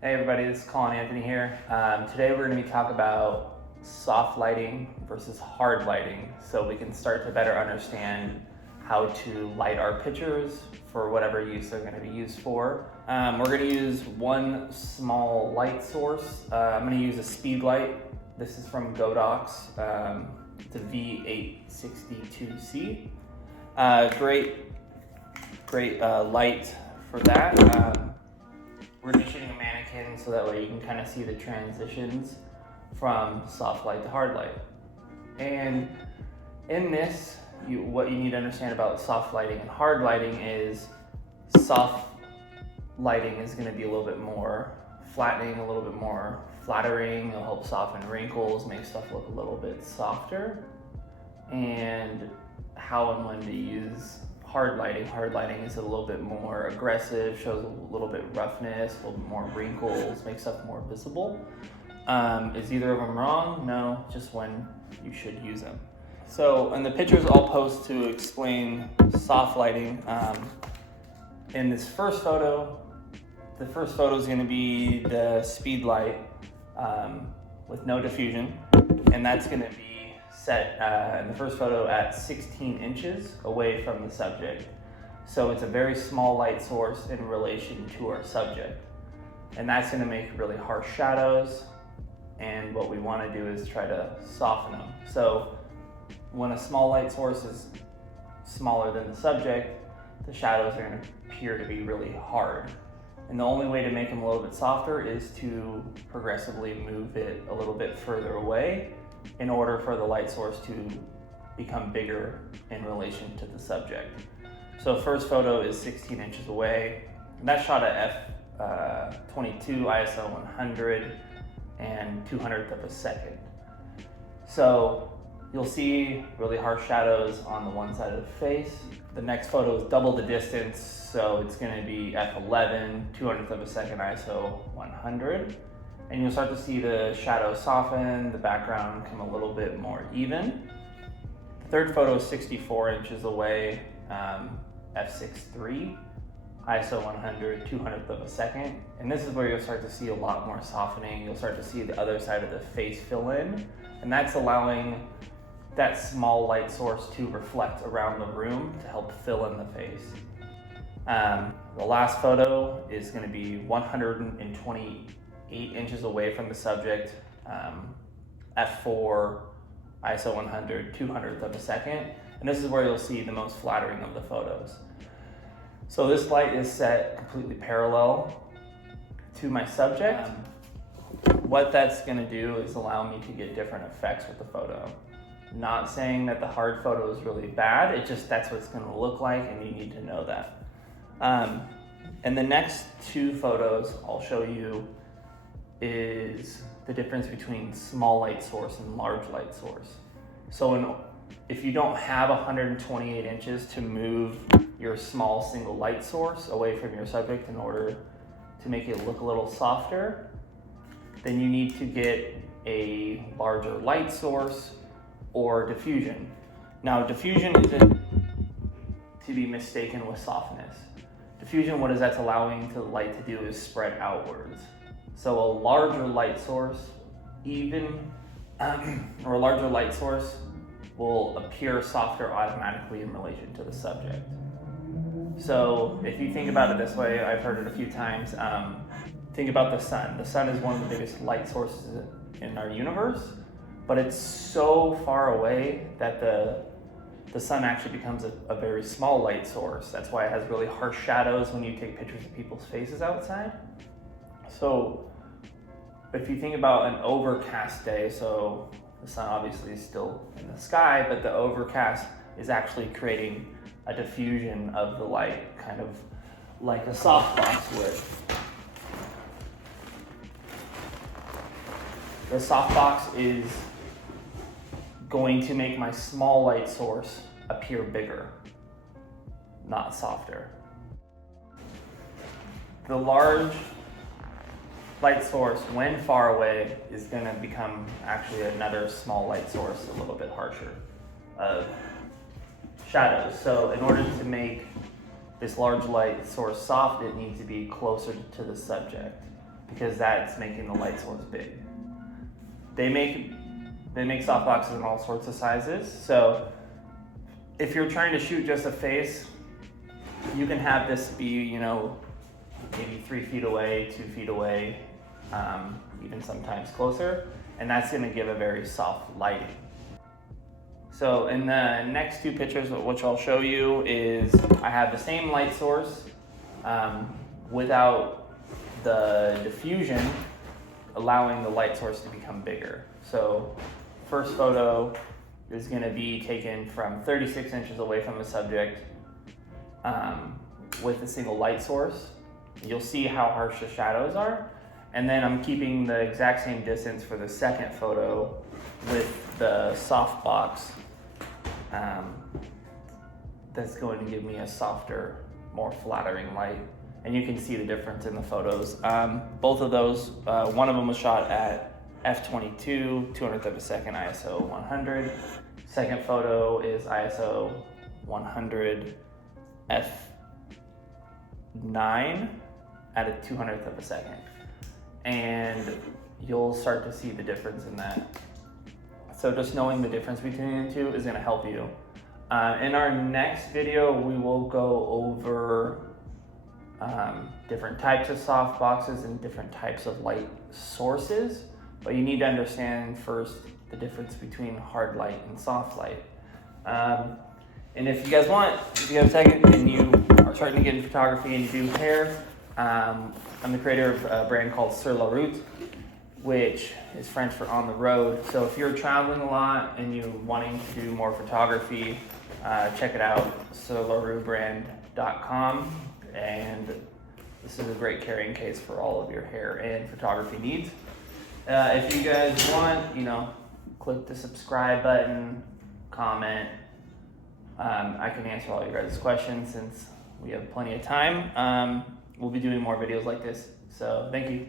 Hey everybody, this is Colin Anthony here. Today we're going to be talking about soft lighting versus hard lighting so we can start to better understand how to light our pictures for whatever use they're going to be used for. We're going to use one small light source. I'm going to use a speed light. This is from GODOX. It's a V862C. Great light for that. We're just shooting a mannequin so that way you can kind of see the transitions from soft light to hard light. And in this, what you need to understand about soft lighting and hard lighting is soft lighting is going to be a little bit more flattening, a little bit more flattering. It'll help soften wrinkles, make stuff look a little bit softer. And how and when to use hard lighting. Hard lighting is a little bit more aggressive, shows a little bit roughness, a little bit more wrinkles, makes stuff more visible. Is either of them wrong? No, just when you should use them. So, and the pictures I'll post to explain soft lighting. In this first photo, the first photo is going to be the speed light with no diffusion, and that's going to be set in the first photo at 16 inches away from the subject. So it's a very small light source in relation to our subject. And that's going to make really harsh shadows. And what we want to do is try to soften them. So when a small light source is smaller than the subject, the shadows are going to appear to be really hard. And the only way to make them a little bit softer is to progressively move it a little bit further away in order for the light source to become bigger in relation to the subject. So first photo is 16 inches away, and that's shot at f22, ISO 100, and 200th of a second. So you'll see really harsh shadows on the one side of the face. The next photo is double the distance, so it's going to be f11, 200th of a second, ISO 100. And you'll start to see the shadow soften, the background come a little bit more even. The third photo is 64 inches away, f6.3, ISO 100, 200th of a second. And this is where you'll start to see a lot more softening. You'll start to see the other side of the face fill in, and that's allowing that small light source to reflect around the room to help fill in the face. The last photo is going to be 128 inches away from the subject, f4, ISO 100, 200th of a second, and this is where you'll see the most flattering of the photos. So this light is set completely parallel to my subject. What that's going to do is allow me to get different effects with the photo. Not saying that the hard photo is really bad, it just that's what it's going to look like, and you need to know that. And the next two photos I'll show you is the difference between small light source and large light source. So if you don't have 128 inches to move your small single light source away from your subject in order to make it look a little softer, then you need to get a larger light source or diffusion. Now, diffusion isn't to be mistaken with softness. Diffusion, what is that's allowing the light to do is spread outwards. So a larger light source, or a larger light source will appear softer automatically in relation to the subject. So if you think about it this way, I've heard it a few times, think about the sun. The sun is one of the biggest light sources in our universe, but it's so far away that the sun actually becomes a very small light source. That's why it has really harsh shadows when you take pictures of people's faces outside. So if you think about an overcast day, so the sun obviously is still in the sky, but the overcast is actually creating a diffusion of the light, kind of like a softbox would. The softbox is going to make my small light source appear bigger, not softer. The large light source, when far away, is going to become actually another small light source, a little bit harsher of shadows. So in order to make this large light source soft, it needs to be closer to the subject. because that's making the light source big. They make softboxes in all sorts of sizes. So if you're trying to shoot just a face, you can have this be, you know, maybe 3 feet away, 2 feet away, even sometimes closer, and that's going to give a very soft lighting. So in the next 2 pictures, which I'll show you, is I have the same light source without the diffusion allowing the light source to become bigger. So first photo is going to be taken from 36 inches away from the subject with a single light source. You'll see how harsh the shadows are. And then I'm keeping the exact same distance for the second photo with the softbox that's going to give me a softer, more flattering light. And you can see the difference in the photos. Both of those, one of them was shot at f/22, 200th of a second, ISO 100. Second photo is ISO 100 f/9 at a 200th of a second. And you'll start to see the difference in that. So just knowing the difference between the two is going to help you. In our next video, we will go over different types of soft boxes and different types of light sources, but you need to understand first the difference between hard light and soft light. And if you guys want, if you have a second and you are starting to get into photography and you do hair, I'm the creator of a brand called Sur la Route, which is French for on the road. So if you're traveling a lot and you're wanting to do more photography, check it out, surlaroutebrand.com. And this is a great carrying case for all of your hair and photography needs. If you guys want, you know, click the subscribe button, comment. I can answer all your guys' questions since we have plenty of time. We'll be doing more videos like this. So thank you.